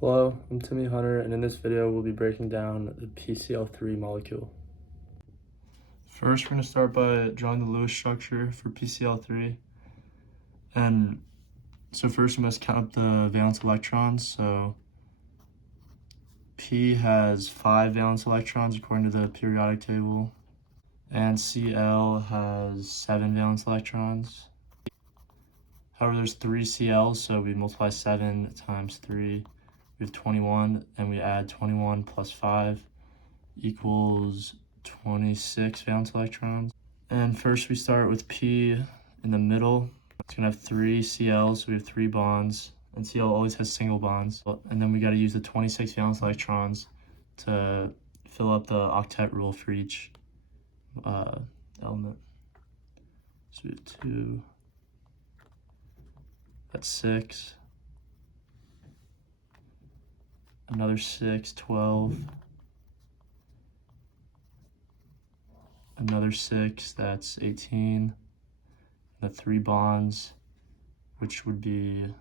Hello, I'm Timmy Hunter, and in this video we'll be breaking down the PCl3 molecule. First, we're going to start by drawing the Lewis structure for PCl3. And so first we must count up the valence electrons. So P has 5 valence electrons according to the periodic table, and Cl has 7 valence electrons. However, there's 3 Cl's, so we multiply 7 times 3. We have 21, and we add 21 plus 5 equals 26 valence electrons. And first we start with P in the middle. It's gonna have 3 Cl's, so we have 3 bonds, and Cl always has single bonds. And then we gotta use the 26 valence electrons to fill up the octet rule for each element. So we have 2, that's 6. Another 6, 12. Another 6, that's 18. The 3 bonds, which would be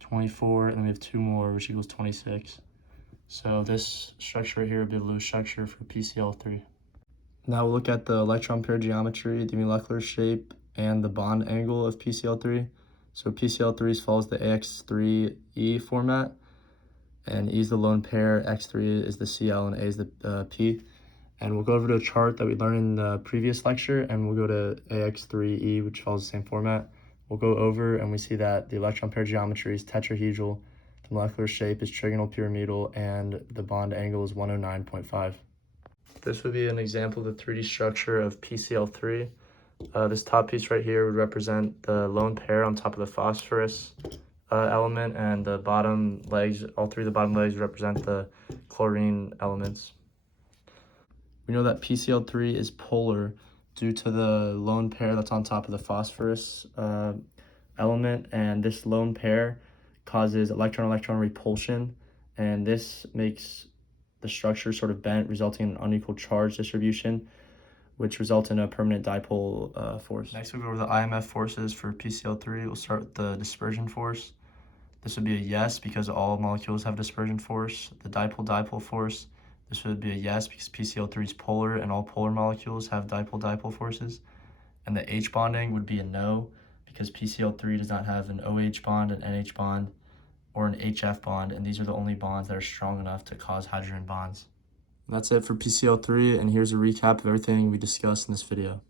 24, and then we have 2 more, which equals 26. So this structure right here would be the Lewis structure for PCl3. Now we'll look at the electron pair geometry, the molecular shape, and the bond angle of PCl3. So PCl3 follows the AX3E format, and E is the lone pair, X3 is the Cl, and A is the P. And we'll go over to a chart that we learned in the previous lecture, and we'll go to AX3E, which follows the same format. We'll go over and we see that the electron pair geometry is tetrahedral, the molecular shape is trigonal pyramidal, and the bond angle is 109.5. This would be an example of the 3D structure of PCl3. This top piece right here would represent the lone pair on top of the phosphorus element, and the bottom legs, all 3 of the bottom legs represent the chlorine elements. We know that PCl3 is polar due to the lone pair that's on top of the phosphorus element, and this lone pair causes electron-electron repulsion, and this makes the structure sort of bent, resulting in an unequal charge distribution, which results in a permanent dipole force. Next, we'll go over the IMF forces for PCl3. We'll start with the dispersion force. This would be a yes because all molecules have dispersion force. The dipole-dipole force, this would be a yes because PCl3 is polar and all polar molecules have dipole-dipole forces. And the H bonding would be a no because PCl3 does not have an OH bond, an NH bond, or an HF bond, and these are the only bonds that are strong enough to cause hydrogen bonds. And that's it for PCl3, and here's a recap of everything we discussed in this video.